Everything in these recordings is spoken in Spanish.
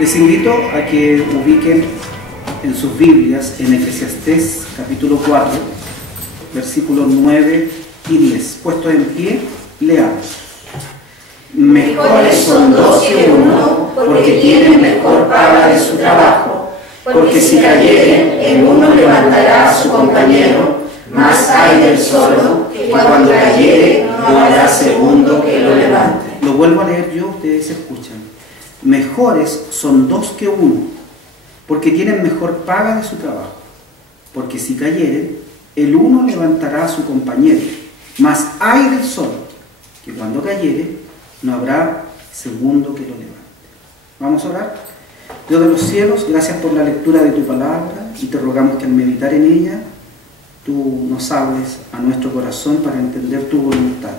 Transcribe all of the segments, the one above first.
Les invito a que ubiquen en sus Biblias en Eclesiastés capítulo 4, versículos 9 y 10. Puestos en pie, leamos. Mejores son dos que uno, porque tienen mejor paga de su trabajo. Porque si cayeren, el uno levantará a su compañero, mas hay del solo, que cuando cayere no habrá segundo que lo levante. Lo vuelvo a leer yo, ustedes escuchan. Mejores son dos que uno, porque tienen mejor paga de su trabajo. Porque si cayeren, el uno levantará a su compañero, mas hay del solo, que cuando cayere no habrá segundo que lo levante. Vamos a orar. Dios de los cielos, gracias por la lectura de tu palabra y te rogamos que al meditar en ella tú nos hables a nuestro corazón para entender tu voluntad.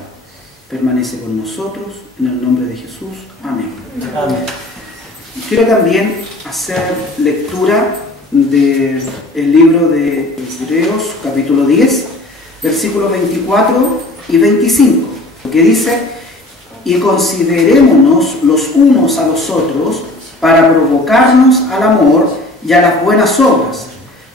Permanece con nosotros, en el nombre de Jesús. Amén. Amén. Quiero también hacer lectura del libro de Hebreos, capítulo 10, versículos 24 y 25, que dice: y considerémonos los unos a los otros para provocarnos al amor y a las buenas obras,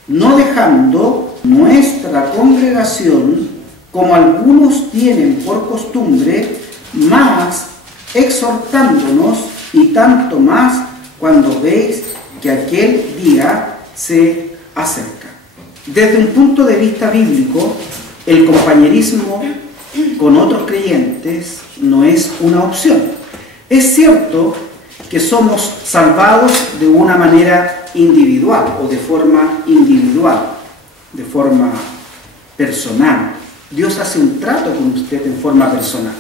no dejando nuestra congregación, como algunos tienen por costumbre, mas exhortándonos, y tanto más cuando veis que aquel día se acerca. Desde un punto de vista bíblico, el compañerismo con otros creyentes no es una opción. Es cierto que somos salvados de una manera individual o de forma individual, de forma personal. Dios hace un trato con usted en forma personal.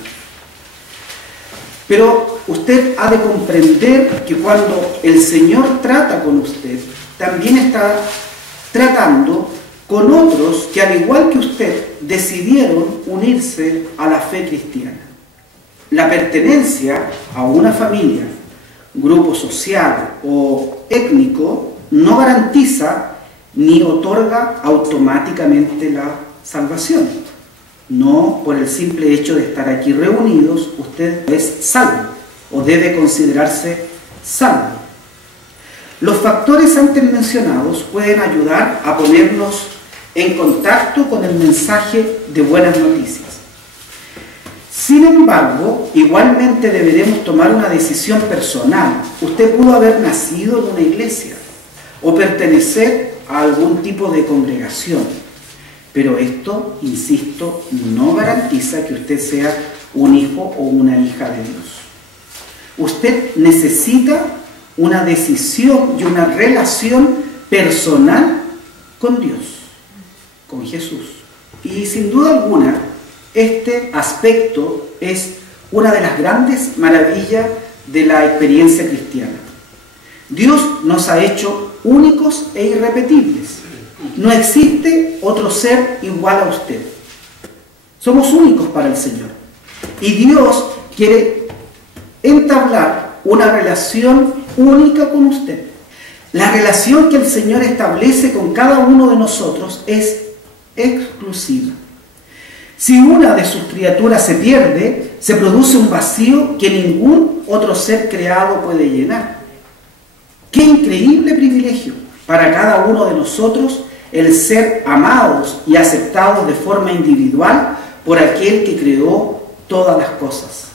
Pero usted ha de comprender que cuando el Señor trata con usted, también está tratando con otros que, al igual que usted, decidieron unirse a la fe cristiana. La pertenencia a una familia, grupo social o étnico no garantiza ni otorga automáticamente la salvación. No por el simple hecho de estar aquí reunidos, usted es salvo o debe considerarse salvo. Los factores antes mencionados pueden ayudar a ponernos en contacto con el mensaje de buenas noticias. Sin embargo, igualmente deberemos tomar una decisión personal. Usted pudo haber nacido en una iglesia o pertenecer a algún tipo de congregación, pero esto, insisto, no garantiza que usted sea un hijo o una hija de Dios. Usted necesita una decisión y una relación personal con Dios, con Jesús. Y sin duda alguna, este aspecto es una de las grandes maravillas de la experiencia cristiana. Dios nos ha hecho únicos e irrepetibles. No existe otro ser igual a usted. Somos únicos para el Señor. Y Dios quiere entablar una relación única con usted. La relación que el Señor establece con cada uno de nosotros es exclusiva. Si una de sus criaturas se pierde, se produce un vacío que ningún otro ser creado puede llenar. ¡Qué increíble privilegio para cada uno de nosotros el ser amados y aceptados de forma individual por aquel que creó todas las cosas!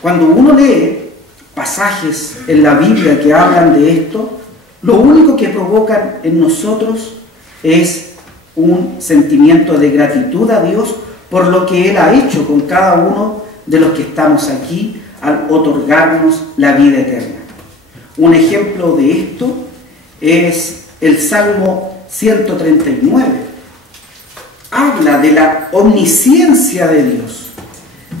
Cuando uno lee pasajes en la Biblia que hablan de esto, lo único que provocan en nosotros es un sentimiento de gratitud a Dios por lo que Él ha hecho con cada uno de los que estamos aquí al otorgarnos la vida eterna. Un ejemplo de esto es el Salmo 139. Habla de la omnisciencia de Dios,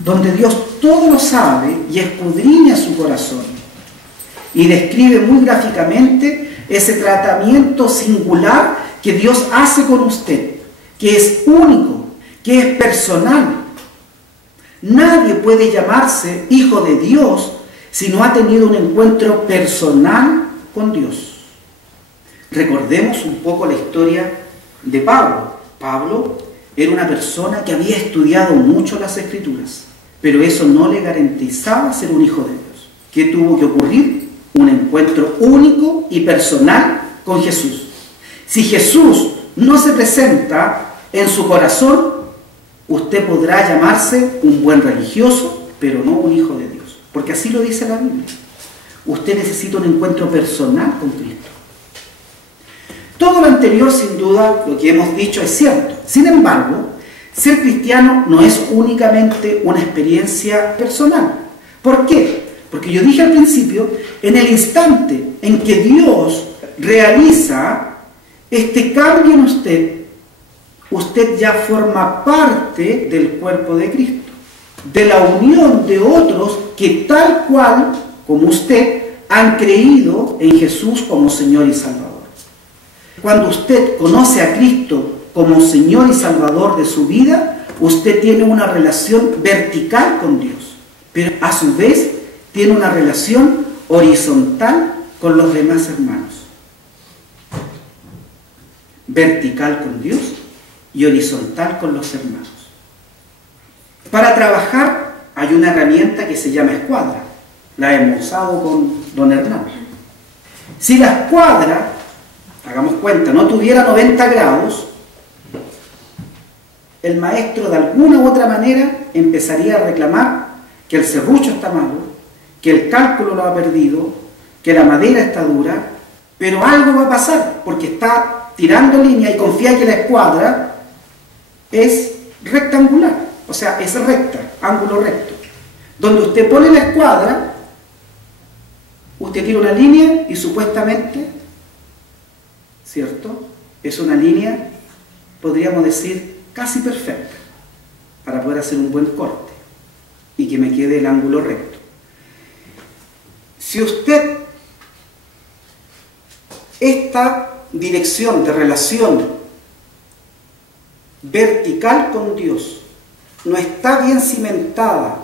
donde Dios todo lo sabe y escudriña su corazón. Y describe muy gráficamente ese tratamiento singular que Dios hace con usted, que es único, que es personal. Nadie puede llamarse hijo de Dios si no ha tenido un encuentro personal con Dios. Recordemos un poco la historia de Pablo. Pablo era una persona que había estudiado mucho las Escrituras, pero eso no le garantizaba ser un hijo de Dios. ¿Qué tuvo que ocurrir? un encuentro único y personal con Jesús. Si Jesús no se presenta en su corazón, usted podrá llamarse un buen religioso, pero no un hijo de Dios, porque así lo dice la Biblia. Usted necesita un encuentro personal con Cristo. Todo lo anterior, sin duda, lo que hemos dicho es cierto. Sin embargo, ser cristiano no es únicamente una experiencia personal. ¿Por qué? Porque yo dije al principio, en el instante en que Dios realiza este cambio en usted, usted ya forma parte del cuerpo de Cristo, de la unión de otros que tal cual como usted han creído en Jesús como Señor y Salvador. Cuando usted conoce a Cristo como Señor y Salvador de su vida, usted tiene una relación vertical con Dios, pero a su vez tiene una relación horizontal con los demás hermanos. Vertical con Dios y horizontal con los hermanos. Para trabajar hay una herramienta que se llama escuadra. La hemos usado con don Hernán. Si la escuadra, hagamos cuenta, no tuviera 90 grados, el maestro de alguna u otra manera empezaría a reclamar que el serrucho está malo, que el cálculo lo ha perdido, que la madera está dura, pero algo va a pasar porque está tirando línea y confía que la escuadra es rectangular, o sea, es recta, ángulo recto. Donde usted pone la escuadra, usted tira una línea y supuestamente, ¿cierto?, es una línea, podríamos decir, casi perfecta para poder hacer un buen corte y que me quede el ángulo recto. Si usted esta dirección de relación vertical con Dios no está bien cimentada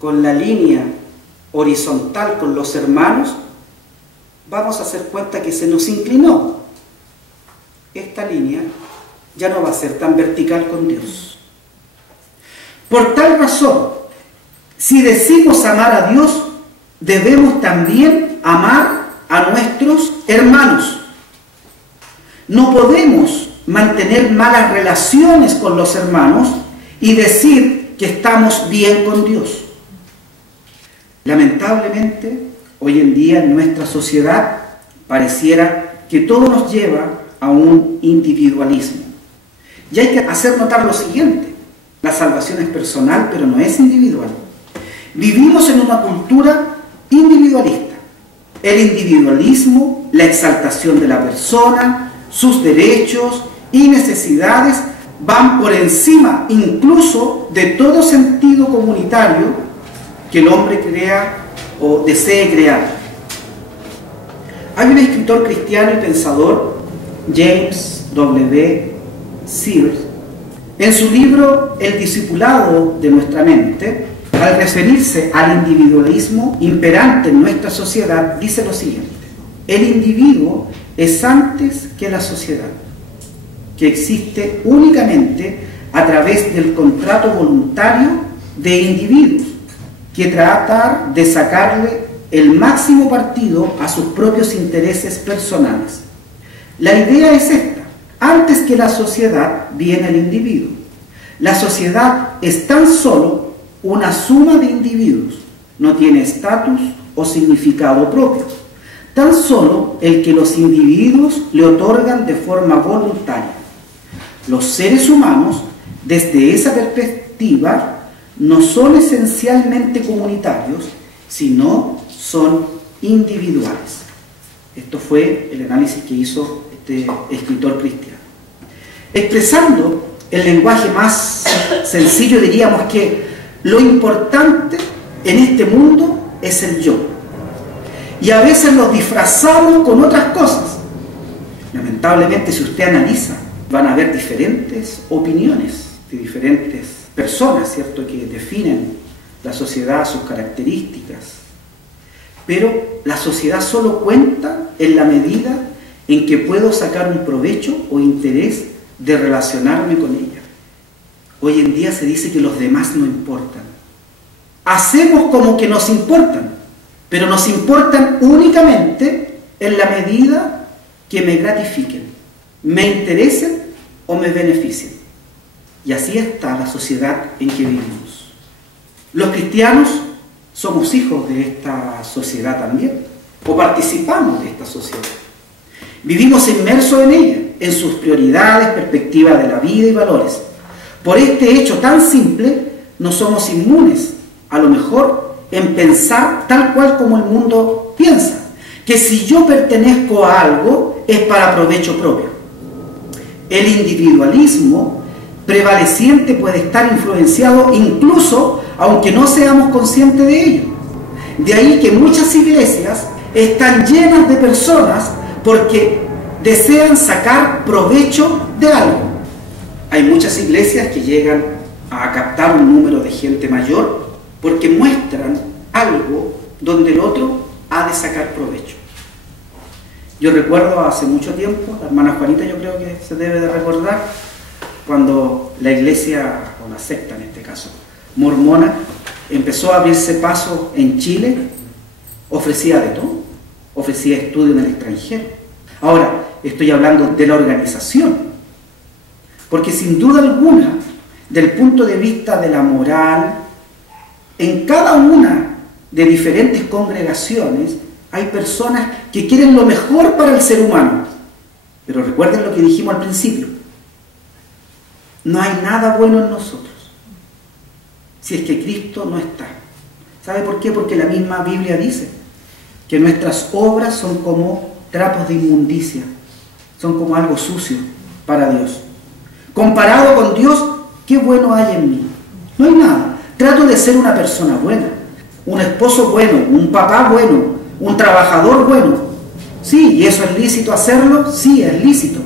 con la línea horizontal con los hermanos, vamos a hacer cuenta que se nos inclinó. Esta línea ya no va a ser tan vertical con Dios. Por tal razón, si decimos amar a Dios, debemos también amar a nuestros hermanos. No podemos mantener malas relaciones con los hermanos y decir que estamos bien con Dios. Lamentablemente, hoy en día en nuestra sociedad pareciera que todo nos lleva a un individualismo. Y hay que hacer notar lo siguiente: la salvación es personal, pero no es individual. Vivimos en una cultura individualista. El individualismo, la exaltación de la persona, sus derechos y necesidades van por encima incluso de todo sentido comunitario que el hombre crea o desee crear. Hay un escritor cristiano y pensador, James W. Sears, en su libro El discipulado de nuestra mente, al referirse al individualismo imperante en nuestra sociedad, dice lo siguiente: el individuo es antes que la sociedad, que existe únicamente a través del contrato voluntario de individuos que tratan de sacarle el máximo partido a sus propios intereses personales. La idea es esta: antes que la sociedad viene el individuo. La sociedad es tan solo una suma de individuos, no tiene estatus o significado propio, tan solo el que los individuos le otorgan de forma voluntaria. Los seres humanos, desde esa perspectiva, no son esencialmente comunitarios, sino son individuales. Esto fue el análisis que hizo este escritor cristiano. Expresando el lenguaje más sencillo, diríamos que lo importante en este mundo es el yo. Y a veces lo disfrazamos con otras cosas. Lamentablemente, si usted analiza, van a haber diferentes opiniones de diferentes personas, ¿cierto?, que definen la sociedad, sus características. Pero la sociedad solo cuenta en la medida en que puedo sacar un provecho o interés de relacionarme con ella. Hoy en día se dice que los demás no importan. Hacemos como que nos importan, pero nos importan únicamente en la medida que me gratifiquen, me interesen o me beneficien. Y así está la sociedad en que vivimos. Los cristianos somos hijos de esta sociedad también, o participamos de esta sociedad. Vivimos inmersos en ella, en sus prioridades, perspectivas de la vida y valores. Por este hecho tan simple, no somos inmunes, a lo mejor, en pensar tal cual como el mundo piensa, que si yo pertenezco a algo es para provecho propio. El individualismo prevaleciente puede estar influenciado incluso aunque no seamos conscientes de ello. De ahí que muchas iglesias están llenas de personas porque desean sacar provecho de algo. Hay muchas iglesias que llegan a captar un número de gente mayor porque muestran algo donde el otro ha de sacar provecho. Yo recuerdo hace mucho tiempo, la hermana Juanita yo creo que se debe de recordar, cuando la iglesia, o la secta en este caso, mormona, empezó a abrirse paso en Chile, ofrecía de todo, ofrecía estudio en el extranjero. Ahora, estoy hablando de la organización, porque sin duda alguna, del punto de vista de la moral, en cada una de diferentes congregaciones hay personas que quieren lo mejor para el ser humano. Pero recuerden lo que dijimos al principio. No hay nada bueno en nosotros si es que Cristo no está. ¿Sabe por qué? Porque la misma Biblia dice que nuestras obras son como trapos de inmundicia, son como algo sucio para Dios. Comparado con Dios, ¿qué bueno hay en mí? No hay nada. Trato de ser una persona buena, un esposo bueno, un papá bueno, un trabajador bueno. Sí, ¿y eso es lícito hacerlo? Sí, es lícito.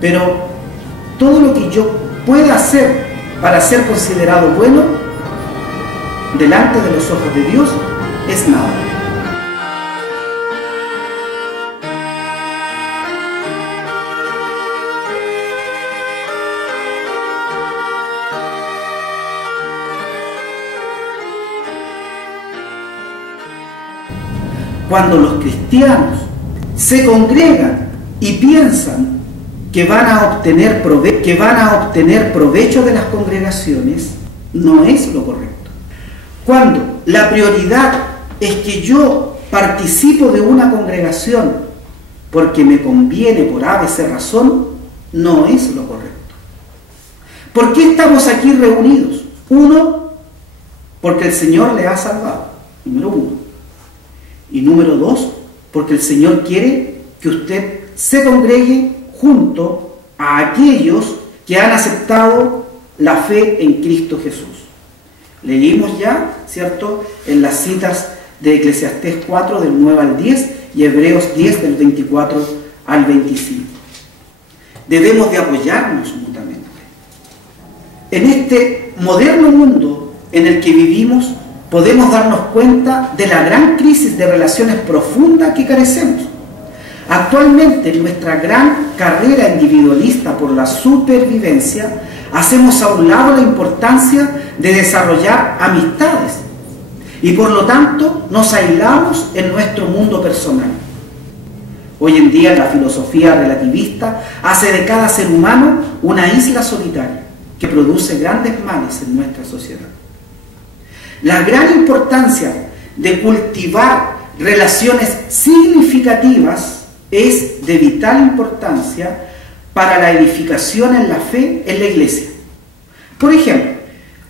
Pero todo lo que yo pueda hacer para ser considerado bueno delante de los ojos de Dios es nada. Cuando los cristianos se congregan y piensan que van a obtener provecho de las congregaciones, no es lo correcto. Cuando la prioridad es que yo participo de una congregación porque me conviene por ABC razón, no es lo correcto. ¿Por qué estamos aquí reunidos? Uno, porque el Señor le ha salvado, número uno. Y número dos, porque el Señor quiere que usted se congregue junto a aquellos que han aceptado la fe en Cristo Jesús. Leímos ya, ¿cierto?, en las citas de Eclesiastés 4 del 9 al 10 y Hebreos 10 del 24 al 25. Debemos de apoyarnos mutuamente. En este moderno mundo en el que vivimos, podemos darnos cuenta de la gran crisis de relaciones profundas que carecemos. Actualmente, en nuestra gran carrera individualista por la supervivencia, hacemos a un lado la importancia de desarrollar amistades y por lo tanto nos aislamos en nuestro mundo personal. Hoy en día la filosofía relativista hace de cada ser humano una isla solitaria que produce grandes males en nuestra sociedad. La gran importancia de cultivar relaciones significativas es de vital importancia para la edificación en la fe en la iglesia. Por ejemplo,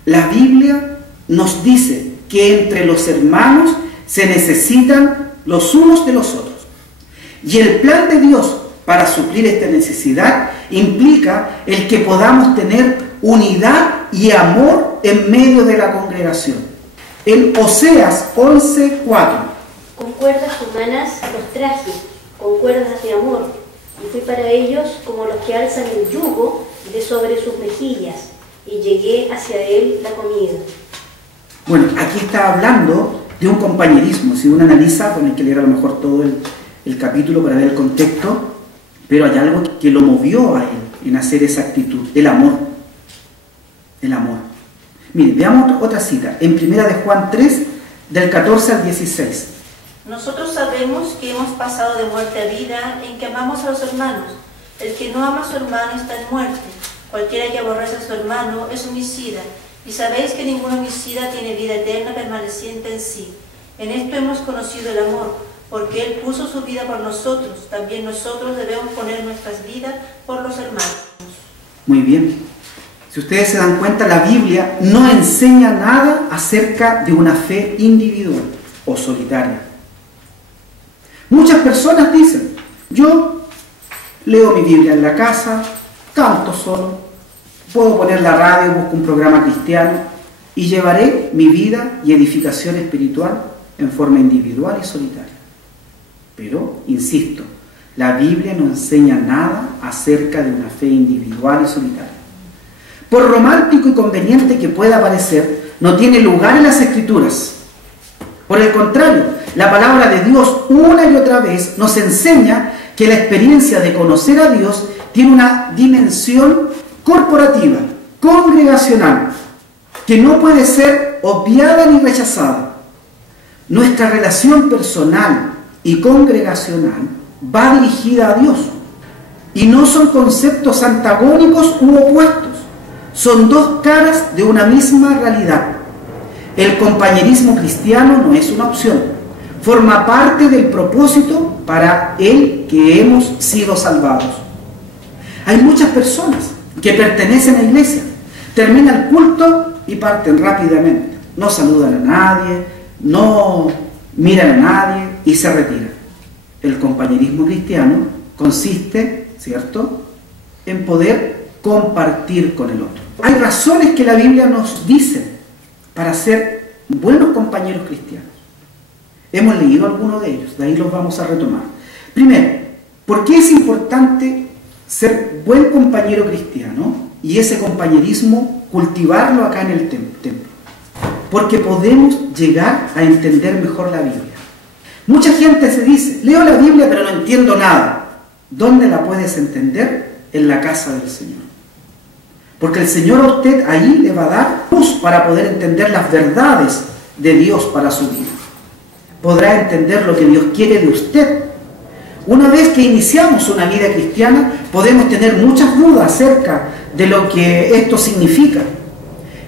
la Biblia nos dice que entre los hermanos se necesitan los unos de los otros. Y el plan de Dios para suplir esta necesidad implica el que podamos tener unidad y amor en medio de la congregación. En Oseas 11:4. Con cuerdas humanas los traje, con cuerdas de amor, y fui para ellos como los que alzan el yugo de sobre sus mejillas, y llegué hacia él la comida. Bueno, aquí está hablando de un compañerismo. Si uno analiza, bueno, hay que leer a lo mejor todo el capítulo para ver el contexto, pero hay algo que lo movió a él en hacer esa actitud, el amor. El amor. Mire, veamos otra cita, en 1 de Juan 3, del 14 al 16. Nosotros sabemos que hemos pasado de muerte a vida en que amamos a los hermanos. El que no ama a su hermano está en muerte. Cualquiera que aborrece a su hermano es homicida. Y sabéis que ningún homicida tiene vida eterna permaneciente en sí. En esto hemos conocido el amor, porque Él puso su vida por nosotros. También nosotros debemos poner nuestras vidas por los hermanos. Muy bien. Si ustedes se dan cuenta, la Biblia no enseña nada acerca de una fe individual o solitaria. Muchas personas dicen, yo leo mi Biblia en la casa, canto solo, puedo poner la radio, busco un programa cristiano y llevaré mi vida y edificación espiritual en forma individual y solitaria. Pero, insisto, la Biblia no enseña nada acerca de una fe individual y solitaria. Por romántico y conveniente que pueda parecer, no tiene lugar en las Escrituras. Por el contrario, la palabra de Dios una y otra vez nos enseña que la experiencia de conocer a Dios tiene una dimensión corporativa, congregacional, que no puede ser obviada ni rechazada. Nuestra relación personal y congregacional va dirigida a Dios y no son conceptos antagónicos u opuestos, son dos caras de una misma realidad. El compañerismo cristiano no es una opción, forma parte del propósito para el que hemos sido salvados. Hay muchas personas que pertenecen a la iglesia, terminan el culto y parten rápidamente, no saludan a nadie, no miran a nadie y se retiran. El compañerismo cristiano consiste, ¿cierto?, en poder compartir con el otro. Hay razones que la Biblia nos dice para ser buenos compañeros cristianos. Hemos leído algunos de ellos, de ahí los vamos a retomar. Primero, ¿por qué es importante ser buen compañero cristiano y ese compañerismo cultivarlo acá en el templo? Porque podemos llegar a entender mejor la Biblia. Mucha gente se dice, leo la Biblia pero no entiendo nada. ¿Dónde la puedes entender? En la casa del Señor. Porque el Señor a usted ahí le va a dar luz para poder entender las verdades de Dios para su vida. Podrá entender lo que Dios quiere de usted. Una vez que iniciamos una vida cristiana, podemos tener muchas dudas acerca de lo que esto significa.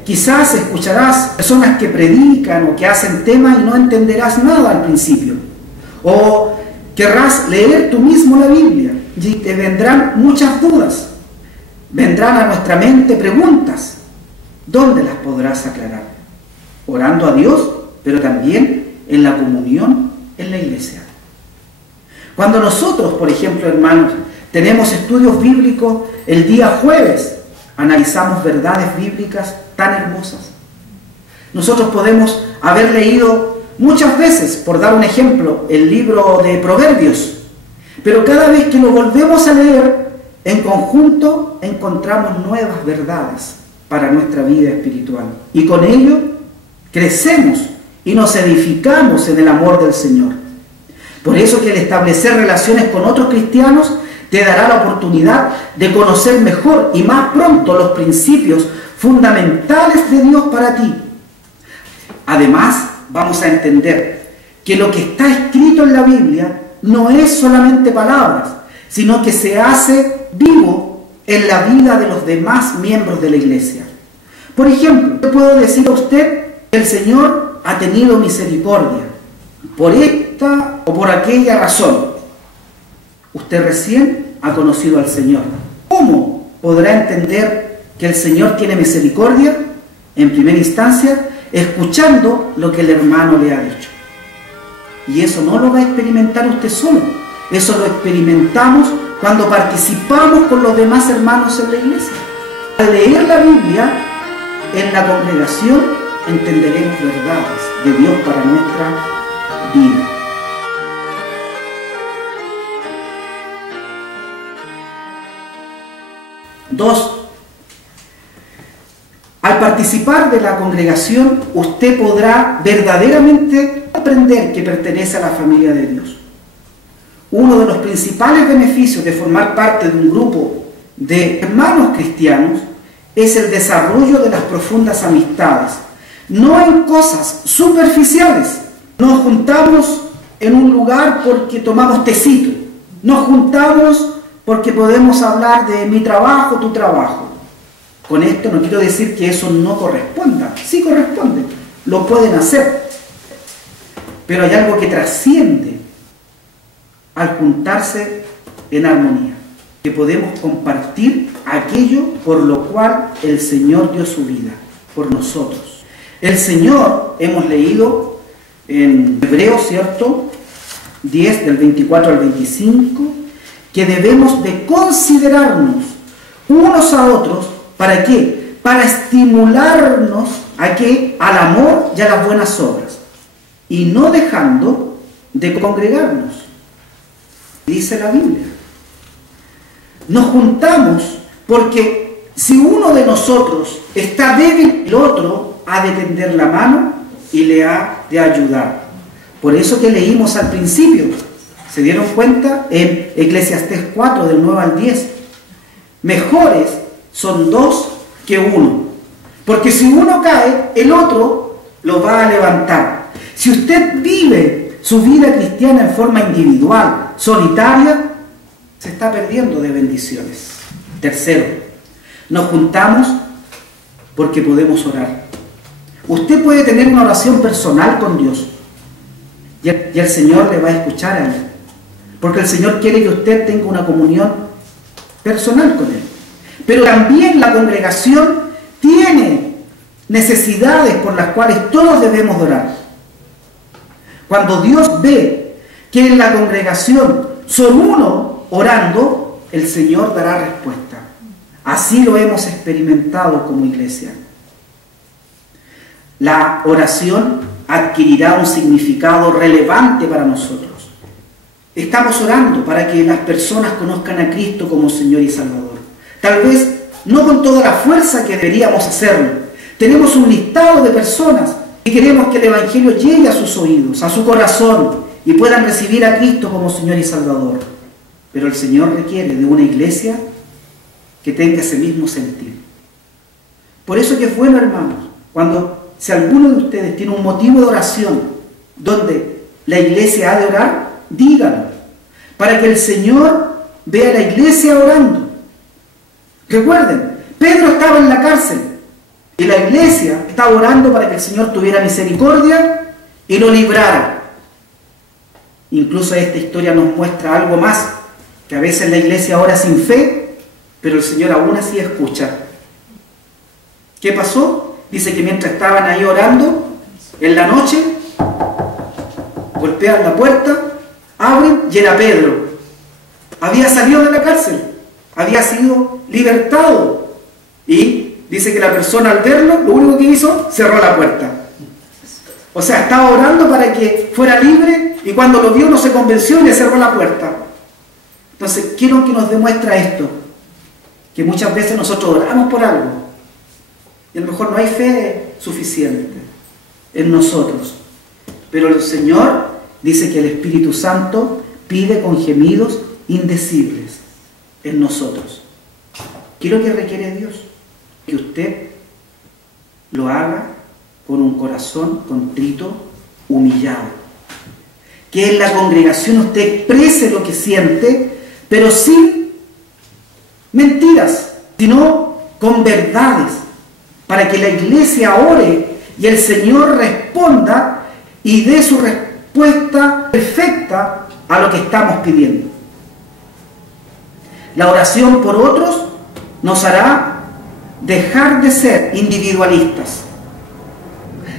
Quizás escucharás personas que predican o que hacen temas y no entenderás nada al principio. O querrás leer tú mismo la Biblia y te vendrán muchas dudas. Vendrán a nuestra mente preguntas. ¿Dónde las podrás aclarar? Orando a Dios, pero también en la comunión en la iglesia. Cuando nosotros, por ejemplo, hermanos, tenemos estudios bíblicos el día jueves, analizamos verdades bíblicas tan hermosas. Nosotros podemos haber leído muchas veces, por dar un ejemplo, el libro de Proverbios, pero cada vez que lo volvemos a leer, en conjunto encontramos nuevas verdades para nuestra vida espiritual. Y con ello crecemos y nos edificamos en el amor del Señor. Por eso que el establecer relaciones con otros cristianos te dará la oportunidad de conocer mejor y más pronto los principios fundamentales de Dios para ti. Además, vamos a entender que lo que está escrito en la Biblia no es solamente palabras, sino que se hace vivo en la vida de los demás miembros de la iglesia. Por ejemplo, yo puedo decir a usted que el Señor ha tenido misericordia por esta o por aquella razón. Usted recién ha conocido al Señor. ¿Cómo podrá entender que el Señor tiene misericordia? En primera instancia, escuchando lo que el hermano le ha dicho. Y eso no lo va a experimentar usted solo. Eso lo experimentamos cuando participamos con los demás hermanos en la iglesia. Al leer la Biblia en la congregación, entenderemos verdades de Dios para nuestra vida. Dos, al participar de la congregación, usted podrá verdaderamente aprender que pertenece a la familia de Dios. Uno de los principales beneficios de formar parte de un grupo de hermanos cristianos es el desarrollo de las profundas amistades, no en cosas superficiales. Nos juntamos en un lugar porque tomamos tecito. Nos juntamos porque podemos hablar de mi trabajo, tu trabajo. Con esto no quiero decir que eso no corresponda. Sí corresponde, lo pueden hacer. Pero hay algo que trasciende al juntarse en armonía, que podemos compartir aquello por lo cual el Señor dio su vida, por nosotros. El Señor, hemos leído en Hebreos, ¿cierto? 10, del 24 al 25, que debemos de considerarnos unos a otros, ¿para qué? Para estimularnos ¿a qué? Al amor y a las buenas obras, y no dejando de congregarnos. Dice la Biblia. Nos juntamos porque si uno de nosotros está débil, el otro ha de tender la mano y le ha de ayudar. Por eso que leímos al principio, ¿se dieron cuenta? En Eclesiastés 4, del 9 al 10. Mejores son dos que uno, porque si uno cae, el otro lo va a levantar. Si usted vive su vida cristiana en forma individual, solitaria, se está perdiendo de bendiciones. Tercero, nos juntamos porque podemos orar. Usted puede tener una oración personal con Dios y el Señor le va a escuchar a Él, porque el Señor quiere que usted tenga una comunión personal con Él. Pero también la congregación tiene necesidades por las cuales todos debemos orar. Cuando Dios ve que en la congregación son uno orando, el Señor dará respuesta. Así lo hemos experimentado como iglesia. La oración adquirirá un significado relevante para nosotros. Estamos orando para que las personas conozcan a Cristo como Señor y Salvador. Tal vez no con toda la fuerza que deberíamos hacerlo. Tenemos un listado de personas y queremos que el Evangelio llegue a sus oídos, a su corazón, y puedan recibir a Cristo como Señor y Salvador. Pero el Señor requiere de una iglesia que tenga ese mismo sentir. Por eso que es bueno, hermanos, cuando si alguno de ustedes tiene un motivo de oración donde la iglesia ha de orar, díganlo, para que el Señor vea a la iglesia orando. Recuerden, Pedro estaba en la cárcel y la iglesia estaba orando para que el Señor tuviera misericordia y lo librara. Incluso esta historia nos muestra algo más, que a veces la iglesia ora sin fe, pero el Señor aún así escucha. ¿Qué pasó? Dice que mientras estaban ahí orando, en la noche, golpean la puerta, abren y era Pedro. Había salido de la cárcel, había sido libertado. Y dice que la persona al verlo, lo único que hizo, cerró la puerta. O sea, estaba orando para que fuera libre y cuando lo vio no se convenció y le cerró la puerta. Entonces, quiero que nos demuestra esto, que muchas veces nosotros oramos por algo y a lo mejor no hay fe suficiente en nosotros. Pero el Señor dice que el Espíritu Santo pide con gemidos indecibles en nosotros. ¿Qué es lo que requiere Dios? Que usted lo haga con un corazón contrito, humillado. Que en la congregación usted exprese lo que siente, pero sin mentiras, sino con verdades, para que la iglesia ore y el Señor responda y dé su respuesta perfecta a lo que estamos pidiendo. La oración por otros nos hará dejar de ser individualistas.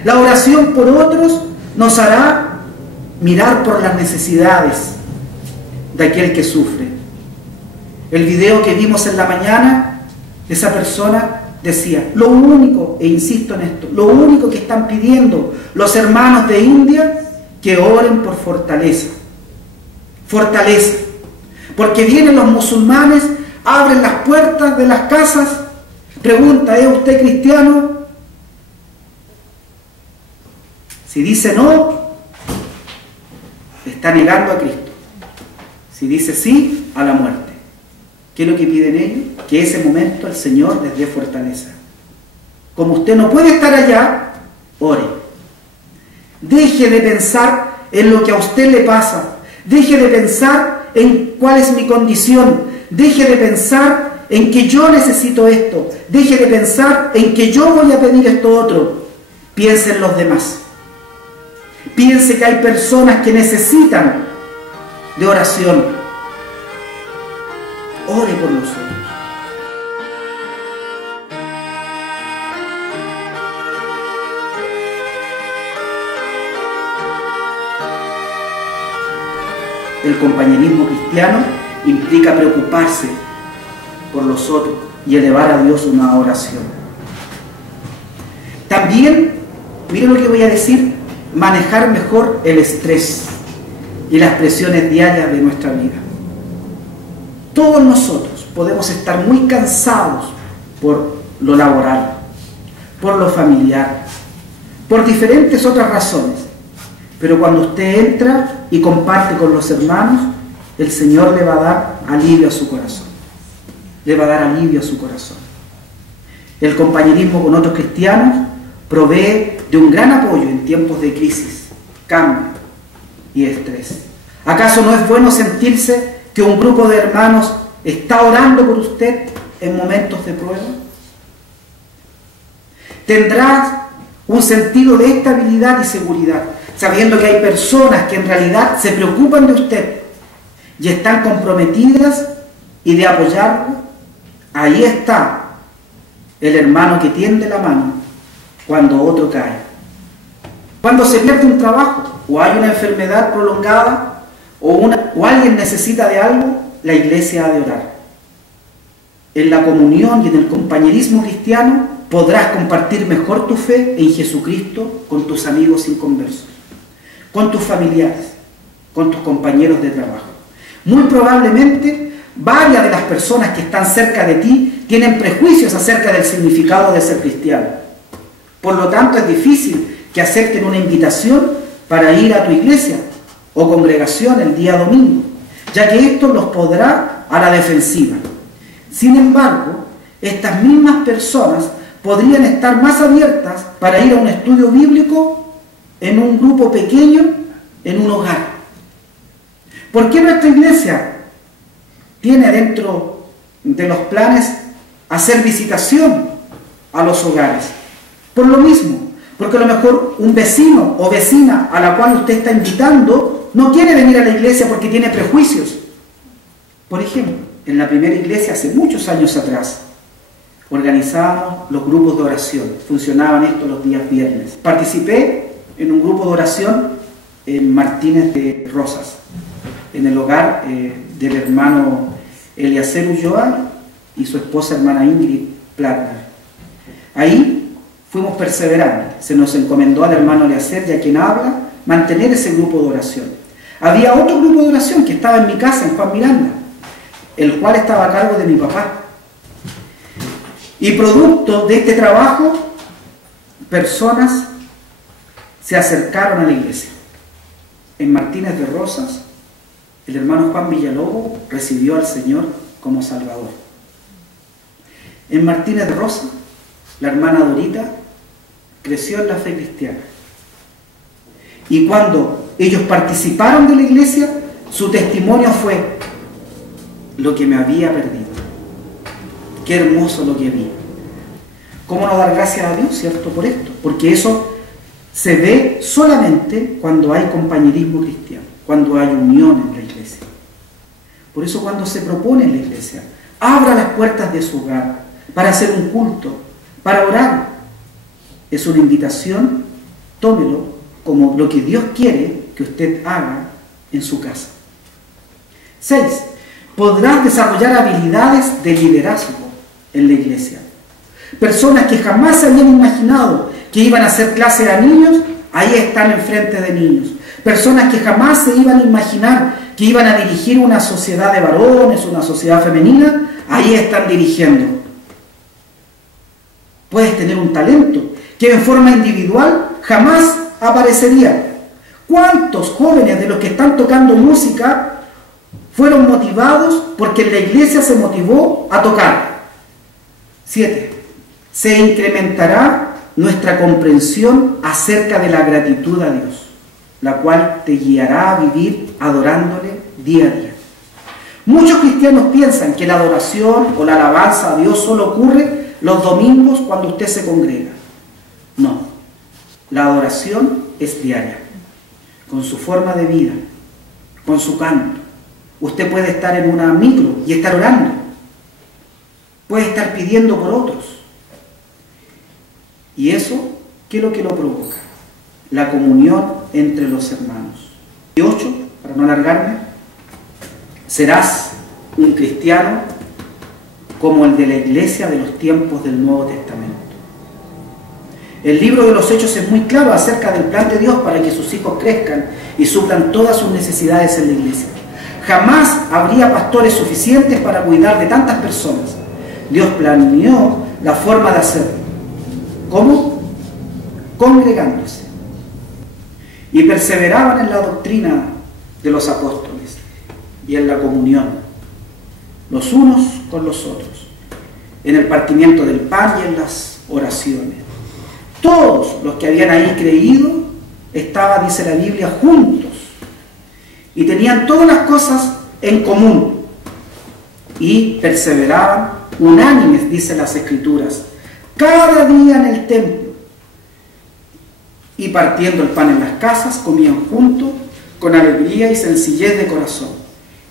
La oración por otros nos hará mirar por las necesidades de aquel que sufre. El video que vimos en la mañana, esa persona decía, lo único, e insisto en esto, lo único que están pidiendo los hermanos de India, que oren por fortaleza. Fortaleza. Porque vienen los musulmanes, abren las puertas de las casas, pregunta, ¿es usted cristiano? Si dice no, está negando a Cristo. Si dice sí, a la muerte. ¿Qué es lo que piden ellos? Que ese momento el Señor les dé fortaleza. Como usted no puede estar allá, ore. Deje de pensar en lo que a usted le pasa. Deje de pensar en cuál es mi condición. Deje de pensar en que yo necesito esto. Deje de pensar en que yo voy a pedir esto otro. Piense en los demás. Piense que hay personas que necesitan de oración. Ore por nosotros. El compañerismo cristiano implica preocuparse por los otros y elevar a Dios una oración. También, miren lo que voy a decir, manejar mejor el estrés y las presiones diarias de nuestra vida. Todos nosotros podemos estar muy cansados por lo laboral, por lo familiar, por diferentes otras razones. Pero cuando usted entra y comparte con los hermanos, el Señor le va a dar alivio a su corazón. Le va a dar alivio a su corazón. El compañerismo con otros cristianos provee de un gran apoyo en tiempos de crisis, cambio y estrés. ¿Acaso no es bueno sentirse que un grupo de hermanos está orando por usted en momentos de prueba? Tendrás un sentido de estabilidad y seguridad, sabiendo que hay personas que en realidad se preocupan de usted y están comprometidas y de apoyarlo. Ahí está el hermano que tiende la mano cuando otro cae. Cuando se pierde un trabajo o hay una enfermedad prolongada o alguien necesita de algo, la iglesia ha de orar. En la comunión y en el compañerismo cristiano podrás compartir mejor tu fe en Jesucristo con tus amigos inconversos, con tus familiares, con tus compañeros de trabajo. Muy probablemente varias de las personas que están cerca de ti tienen prejuicios acerca del significado de ser cristiano. Por lo tanto, es difícil que acepten una invitación para ir a tu iglesia o congregación el día domingo, ya que esto los pondrá a la defensiva. Sin embargo, estas mismas personas podrían estar más abiertas para ir a un estudio bíblico en un grupo pequeño, en un hogar. ¿Por qué nuestra iglesia tiene dentro de los planes hacer visitación a los hogares? Por lo mismo, porque a lo mejor un vecino o vecina a la cual usted está invitando no quiere venir a la iglesia porque tiene prejuicios. Por ejemplo, en la primera iglesia hace muchos años atrás, organizábamos los grupos de oración. Funcionaban estos los días viernes. Participé en un grupo de oración en Martínez de Rosas, en el hogar del hermano Eliezer Ulloa y su esposa hermana Ingrid Platner. Ahí fuimos perseverantes. Se nos encomendó al hermano Eliezer, y a quien habla, mantener ese grupo de oración. Había otro grupo de oración que estaba en mi casa, en Juan Miranda, el cual estaba a cargo de mi papá. Y producto de este trabajo, personas se acercaron a la iglesia. En Martínez de Rosas, el hermano Juan Villalobos recibió al Señor como Salvador. En Martínez de Rosas, la hermana Dorita creció en la fe cristiana. Y cuando ellos participaron de la iglesia, su testimonio fue: lo que me había perdido. Qué hermoso lo que vi. ¿Cómo no dar gracias a Dios, cierto, por esto? Porque eso se ve solamente cuando hay compañerismo cristiano, cuando hay unión en la iglesia. Por eso cuando se propone en la iglesia, abra las puertas de su hogar para hacer un culto, para orar. Es una invitación, tómelo como lo que Dios quiere que usted haga en su casa. 6. Podrás desarrollar habilidades de liderazgo en la iglesia. Personas que jamás se habían imaginado que iban a hacer clase a niños, ahí están enfrente de niños. Personas que jamás se iban a imaginar que iban a dirigir una sociedad de varones, una sociedad femenina, ahí están dirigiendo. Puedes tener un talento que en forma individual jamás aparecería. ¿Cuántos jóvenes de los que están tocando música fueron motivados porque en la iglesia se motivó a tocar? 7. Se incrementará nuestra comprensión acerca de la gratitud a Dios, la cual te guiará a vivir adorándole día a día. Muchos cristianos piensan que la adoración o la alabanza a Dios solo ocurre los domingos cuando usted se congrega. No, la adoración es diaria, con su forma de vida, con su canto. Usted puede estar en una micro y estar orando, puede estar pidiendo por otros. ¿Y eso qué es lo que lo provoca? La comunión entre los hermanos. Y 8, para no alargarme, serás un cristiano como el de la iglesia de los tiempos del Nuevo Testamento. El libro de los Hechos es muy claro acerca del plan de Dios para que sus hijos crezcan y suplan todas sus necesidades en la iglesia. Jamás habría pastores suficientes para cuidar de tantas personas. Dios planeó la forma de hacerlo. ¿Cómo? Congregándose. Y perseveraban en la doctrina de los apóstoles y en la comunión, los unos con los otros, en el partimiento del pan y en las oraciones. Todos los que habían ahí creído estaban, dice la Biblia, juntos y tenían todas las cosas en común y perseveraban unánimes, dice las Escrituras, cada día en el templo y partiendo el pan en las casas, comían juntos con alegría y sencillez de corazón.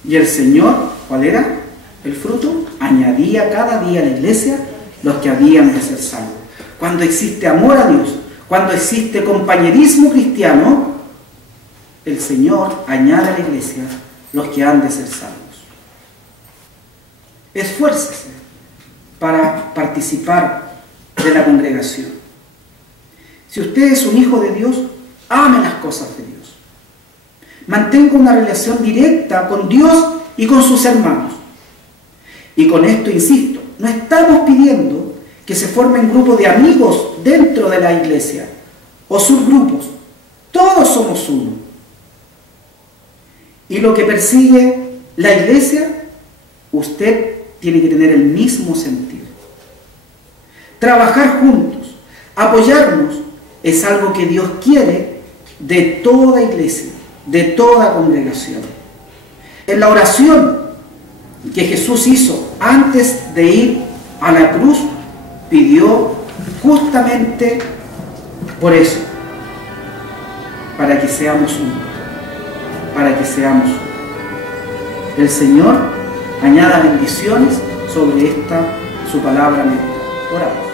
Y el Señor, ¿cuál era el fruto? Añadía cada día a la iglesia los que habían de ser salvos. Cuando existe amor a Dios, cuando existe compañerismo cristiano, el Señor añade a la iglesia los que han de ser salvos. Esfuércese para participar de la congregación. Si usted es un hijo de Dios, ame las cosas de Dios. Mantenga una relación directa con Dios y con sus hermanos. Y con esto insisto, no estamos pidiendo que se formen grupos de amigos dentro de la iglesia o subgrupos. Todos somos uno. Y lo que persigue la iglesia, usted tiene que tener el mismo sentido. Trabajar juntos, apoyarnos, es algo que Dios quiere de toda iglesia, de toda congregación. En la oración que Jesús hizo antes de ir a la cruz, pidió justamente por eso, para que seamos uno, para que seamos uno. El Señor añada bendiciones sobre esta su palabra. Oramos.